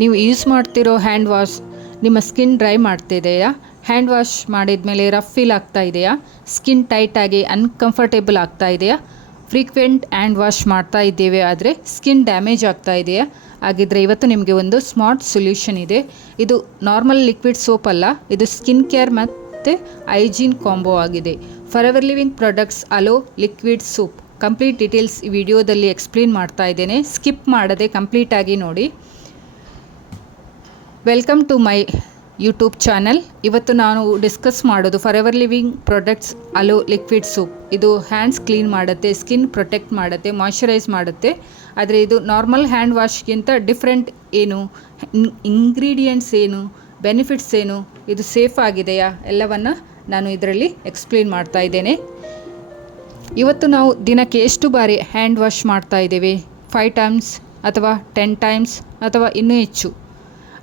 ನೀವು ಯೂಸ್ ಮಾಡ್ತಿರೋ hand wash ನಿಮ್ಮ ಸ್ಕಿನ್ ಡ್ರೈ ಮಾಡ್ತಿದೆಯಾ? ಹ್ಯಾಂಡ್ ವಾಶ್ ಮಾಡಿದ ಮೇಲೆ ರಫ್ ಫೀಲ್ ಆಗ್ತಾ ಇದೆಯಾ? ಸ್ಕಿನ್ ಟೈಟಾಗಿ ಅನ್ಕಂಫರ್ಟೇಬಲ್ ಆಗ್ತಾ ಇದೆಯಾ? ಫ್ರೀಕ್ವೆಂಟ್ ಹ್ಯಾಂಡ್ ವಾಶ್ ಮಾಡ್ತಾ ಇದ್ದೇವೆ ಆದರೆ ಸ್ಕಿನ್ ಡ್ಯಾಮೇಜ್ ಆಗ್ತಾ ಇದೆಯಾ? ಹಾಗಿದ್ರೆ ಇವತ್ತು ನಿಮಗೆ ಒಂದು ಸ್ಮಾರ್ಟ್ ಸೊಲ್ಯೂಷನ್ ಇದೆ. ಇದು ನಾರ್ಮಲ್ ಲಿಕ್ವಿಡ್ ಸೋಪ್ ಅಲ್ಲ, ಇದು ಸ್ಕಿನ್ ಕೇರ್ ಮತ್ತು ಹೈಜೀನ್ ಕಾಂಬೋ ಆಗಿದೆ. Forever living products aloe liquid soap complete details ಈ ವಿಡಿಯೋದಲ್ಲಿ ಎಕ್ಸ್ಪ್ಲೇನ್ ಮಾಡ್ತಾ ಇದ್ದೇನೆ. ಸ್ಕಿಪ್ ಮಾಡದೆ ಕಂಪ್ಲೀಟಾಗಿ ನೋಡಿ. Welcome to my YouTube channel. ಇವತ್ತು ನಾನು ಡಿಸ್ಕಸ್ ಮಾಡೋದು forever living products aloe liquid soap. ಇದು ಹ್ಯಾಂಡ್ಸ್ ಕ್ಲೀನ್ ಮಾಡುತ್ತೆ, ಸ್ಕಿನ್ ಪ್ರೊಟೆಕ್ಟ್ ಮಾಡುತ್ತೆ, ಮಾಯ್ಶ್ಚರೈಸ್ ಮಾಡುತ್ತೆ. ಆದರೆ ಇದು ನಾರ್ಮಲ್ ಹ್ಯಾಂಡ್ ವಾಶ್ಗಿಂತ ಡಿಫ್ರೆಂಟ್ ಏನು, ಇಂಗ್ರೀಡಿಯೆಂಟ್ಸ್ ಏನು, ಬೆನಿಫಿಟ್ಸ್ ಏನು, ಇದು ಸೇಫ್ ಆಗಿದೆಯಾ ಎಲ್ಲವನ್ನು ನಾನು ಇದರಲ್ಲಿ ಎಕ್ಸ್ಪ್ಲೇನ್ ಮಾಡ್ತಾ ಇದ್ದೇನೆ. ಇವತ್ತು ನಾವು ದಿನಕ್ಕೆ ಎಷ್ಟು ಬಾರಿ ಹ್ಯಾಂಡ್ ವಾಶ್ ಮಾಡ್ತಾ ಇದ್ದೇವೆ? 5 ಟೈಮ್ಸ್ ಅಥವಾ 10 ಟೈಮ್ಸ್ ಅಥವಾ ಇನ್ನೂ ಹೆಚ್ಚು.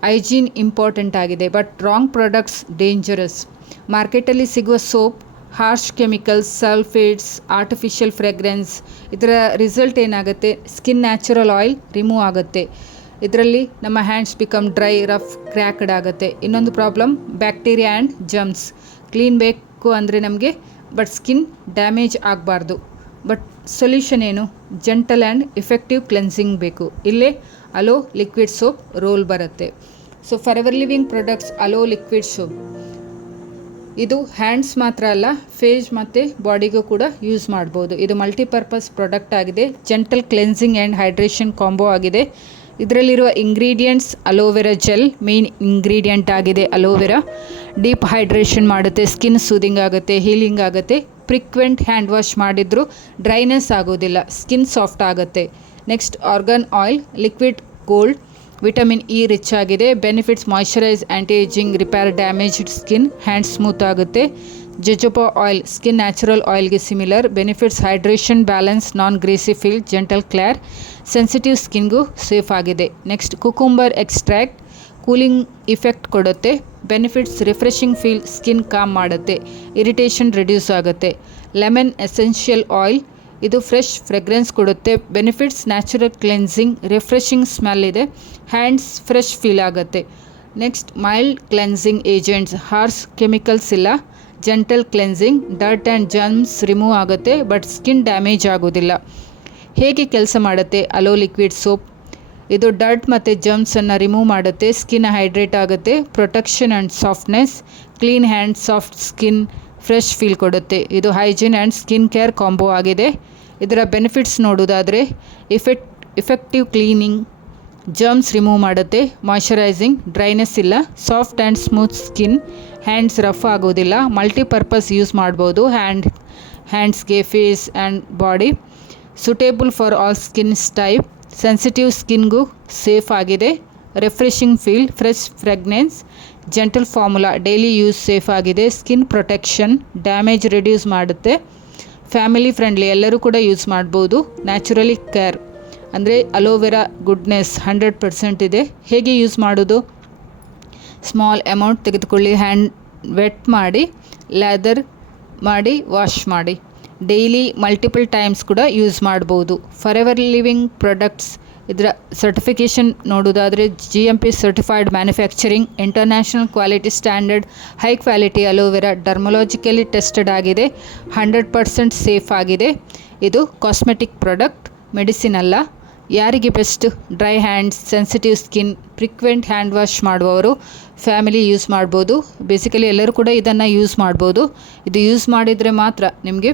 ಹೈಜೀನ್ ಇಂಪಾರ್ಟೆಂಟ್ ಆಗಿದೆ, ಬಟ್ ರಾಂಗ್ ಪ್ರಾಡಕ್ಟ್ಸ್ ಡೇಂಜರಸ್. ಮಾರ್ಕೆಟಲ್ಲಿ ಸಿಗುವ soap harsh chemicals, sulphates, artificial fragrance, ಇದರ ರಿಸಲ್ಟ್ ಏನಾಗುತ್ತೆ? ಸ್ಕಿನ್ ನ್ಯಾಚುರಲ್ ಆಯಿಲ್ ರಿಮೂವ್ ಆಗುತ್ತೆ. ಇದರಲ್ಲಿ ನಮ್ಮ hands become dry, rough, cracked ಆಗುತ್ತೆ. ಇನ್ನೊಂದು problem bacteria and germs. Clean ಬೇಕು ಅಂದರೆ ನಮಗೆ, ಬಟ್ ಸ್ಕಿನ್ ಡ್ಯಾಮೇಜ್ ಆಗಬಾರ್ದು. ಬಟ್ ಸೊಲ್ಯೂಷನ್ ಏನು? ಜೆಂಟಲ್ ಆ್ಯಂಡ್ ಎಫೆಕ್ಟಿವ್ ಕ್ಲೆನ್ಸಿಂಗ್ ಬೇಕು. ಇಲ್ಲೇ ಅಲೋ ಲಿಕ್ವಿಡ್ ಸೋಪ್ ರೋಲ್ ಬರುತ್ತೆ. So forever living products aloe liquid soap ಇದು ಹ್ಯಾಂಡ್ಸ್ ಮಾತ್ರ ಅಲ್ಲ, ಫೇಸ್ ಮತ್ತು ಬಾಡಿಗೂ ಕೂಡ ಯೂಸ್ ಮಾಡ್ಬೋದು. ಇದು ಮಲ್ಟಿಪರ್ಪಸ್ ಪ್ರಾಡಕ್ಟ್ ಆಗಿದೆ. Gentle cleansing and hydration combo ಆಗಿದೆ. ಇದರಲ್ಲಿರುವ ingredients aloe vera gel main ingredient ಆಗಿದೆ. ಅಲೋವೆರಾ ಡೀಪ್ ಹೈಡ್ರೇಷನ್ ಮಾಡುತ್ತೆ, ಸ್ಕಿನ್ ಸೂದಿಂಗ್ ಆಗುತ್ತೆ, ಹೀಲಿಂಗ್ ಆಗುತ್ತೆ. ಫ್ರೀಕ್ವೆಂಟ್ ಹ್ಯಾಂಡ್ ವಾಶ್ ಮಾಡಿದರೂ ಡ್ರೈನೆಸ್ ಆಗೋದಿಲ್ಲ, ಸ್ಕಿನ್ ಸಾಫ್ಟ್ ಆಗುತ್ತೆ. Next argan oil liquid gold, vitamin E rich ಆಗಿದೆ. Benefits moisturise, anti ageing, repair damaged skin, hand smooth ಆಗುತ್ತೆ. Jojoba oil skin natural ಆಯಿಲ್ಗೆ similar. Benefits hydration, balance, non greasy feel, gentle clear, sensitive ಸ್ಕಿನ್ಗೂ safe ಆಗಿದೆ. Next cucumber extract cooling effect ಕೊಡುತ್ತೆ. Benefits refreshing feel, skin calm ಮಾಡುತ್ತೆ, irritation reduce ಆಗುತ್ತೆ. Lemon essential oil ಇದು fresh fragrance ಕೊಡುತ್ತೆ. Benefits natural cleansing, refreshing smell ಇದೆ, hands fresh feel ಆಗುತ್ತೆ. Next mild cleansing agents, harsh chemicals ಇಲ್ಲ, gentle cleansing, dirt and germs remove ಆಗುತ್ತೆ, but skin damage ಆಗೋದಿಲ್ಲ. ಹೇಗೆ ಕೆಲಸ ಮಾಡುತ್ತೆ ಅಲೋ ಲಿಕ್ವಿಡ್ ಸೋಪ್? ಇದು ಡರ್ಟ್ ಮತ್ತು ಜರ್ಮ್ಸನ್ನು ರಿಮೂವ್ ಮಾಡುತ್ತೆ, ಸ್ಕಿನ್ ಹೈಡ್ರೇಟ್ ಆಗುತ್ತೆ, protection and softness, clean hand, soft skin, fresh feel ಕೊಡುತ್ತೆ. ಇದು hygiene and skin care combo ಆಗಿದೆ. ಇದರ ಬೆನಿಫಿಟ್ಸ್ ನೋಡೋದಾದರೆ ಇಫೆಕ್ಟಿವ್ ಕ್ಲೀನಿಂಗ್, ಜರ್ಮ್ಸ್ ರಿಮೂವ್ ಮಾಡುತ್ತೆ, ಮಾಯ್ಶ್ಚರೈಸಿಂಗ್, ಡ್ರೈನೆಸ್ ಇಲ್ಲ, soft and smooth skin, hands rough ಆಗೋದಿಲ್ಲ, ಮಲ್ಟಿಪರ್ಪಸ್ ಯೂಸ್ ಮಾಡ್ಬೋದು. ಹ್ಯಾಂಡ್ಸ್ಗೆ, face and body, suitable for all skin type, sensitive ಸ್ಕಿನ್ಗೂ ಸೇಫ್ ಆಗಿದೆ. Refreshing feel, fresh fragrance, gentle formula, daily use safe ಆಗಿದೆ. Skin protection, damage reduce ಮಾಡುತ್ತೆ. Family friendly, ಎಲ್ಲರೂ ಕೂಡ use ಮಾಡ್ಬೋದು. ನ್ಯಾಚುರಲಿ ಕೇರ್ ಅಂದರೆ ಅಲೋವೆರಾ ಗುಡ್ನೆಸ್ 100% ಇದೆ. ಹೇಗೆ ಯೂಸ್ ಮಾಡೋದು? ಸ್ಮಾಲ್ ಅಮೌಂಟ್ ತೆಗೆದುಕೊಳ್ಳಿ, ಹ್ಯಾಂಡ್ ವೆಟ್ ಮಾಡಿ, ಲ್ಯಾದರ್ ಮಾಡಿ, ವಾಶ್ ಮಾಡಿ. ಡೈಲಿ ಮಲ್ಟಿಪಲ್ ಟೈಮ್ಸ್ ಕೂಡ ಯೂಸ್ ಮಾಡ್ಬೋದು. ಫಾರೆವರ್ ಲಿವಿಂಗ್ ಪ್ರಾಡಕ್ಟ್ಸ್ ಇದರ ಸರ್ಟಿಫಿಕೇಷನ್ ನೋಡೋದಾದರೆ GMP certified manufacturing, international quality standard, high quality aloe vera, dermatologically tested ಆಗಿದೆ, 100% ಸೇಫ್ ಆಗಿದೆ. ಇದು ಕಾಸ್ಮೆಟಿಕ್ ಪ್ರಾಡಕ್ಟ್, ಮೆಡಿಸಿನ್ ಅಲ್ಲ. ಯಾರಿಗೆ best? Dry hands, sensitive skin, frequent hand wash ಮಾಡುವವರು, ಫ್ಯಾಮಿಲಿ ಯೂಸ್ ಮಾಡ್ಬೋದು. ಬೇಸಿಕಲಿ ಎಲ್ಲರೂ ಕೂಡ ಇದನ್ನು ಯೂಸ್ ಮಾಡ್ಬೋದು. ಇದು ಯೂಸ್ ಮಾಡಿದರೆ ಮಾತ್ರ ನಿಮಗೆ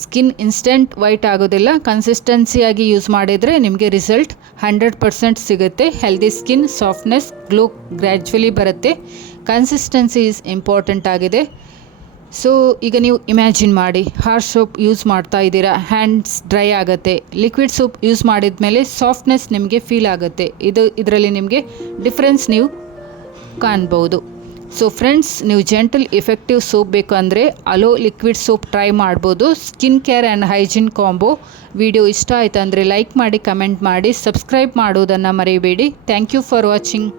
ಸ್ಕಿನ್ ಇನ್ಸ್ಟೆಂಟ್ ವೈಟ್ ಆಗೋದಿಲ್ಲ, ಕನ್ಸಿಸ್ಟೆನ್ಸಿಯಾಗಿ ಯೂಸ್ ಮಾಡಿದರೆ ನಿಮಗೆ ರಿಸಲ್ಟ್ 100% ಸಿಗುತ್ತೆ. Healthy skin, softness, glow gradually ಬರುತ್ತೆ. ಕನ್ಸಿಸ್ಟೆನ್ಸಿ ಈಸ್ ಇಂಪಾರ್ಟೆಂಟ್ ಆಗಿದೆ. ಸೊ ಈಗ ನೀವು ಇಮ್ಯಾಜಿನ್ ಮಾಡಿ, ಹಾರ್ಶ್ ಸೋಪ್ ಯೂಸ್ ಮಾಡ್ತಾ ಇದ್ದೀರಾ, ಹ್ಯಾಂಡ್ಸ್ ಡ್ರೈ ಆಗುತ್ತೆ. ಲಿಕ್ವಿಡ್ ಸೋಪ್ ಯೂಸ್ ಮಾಡಿದ ಮೇಲೆ ಸಾಫ್ಟ್ನೆಸ್ ನಿಮಗೆ ಫೀಲ್ ಆಗುತ್ತೆ. ಇದರಲ್ಲಿ ನಿಮಗೆ ಡಿಫ್ರೆನ್ಸ್ ನೀವು ಕಾಣ್ಬೋದು. ಸೊ ಫ್ರೆಂಡ್ಸ್, ನೀವು ಜೆಂಟಲ್ ಎಫೆಕ್ಟಿವ್ ಸೋಪ್ ಬೇಕು ಅಂದರೆ ಅಲೋ ಲಿಕ್ವಿಡ್ ಸೋಪ್ ಟ್ರೈ ಮಾಡ್ಬೋದು. Skin care and hygiene combo. Video ಇಷ್ಟ ಆಯಿತು ಅಂದರೆ ಲೈಕ್ ಮಾಡಿ, ಕಮೆಂಟ್ ಮಾಡಿ, ಸಬ್ಸ್ಕ್ರೈಬ್ ಮಾಡೋದನ್ನು ಮರಿಬೇಡಿ. Thank you for watching.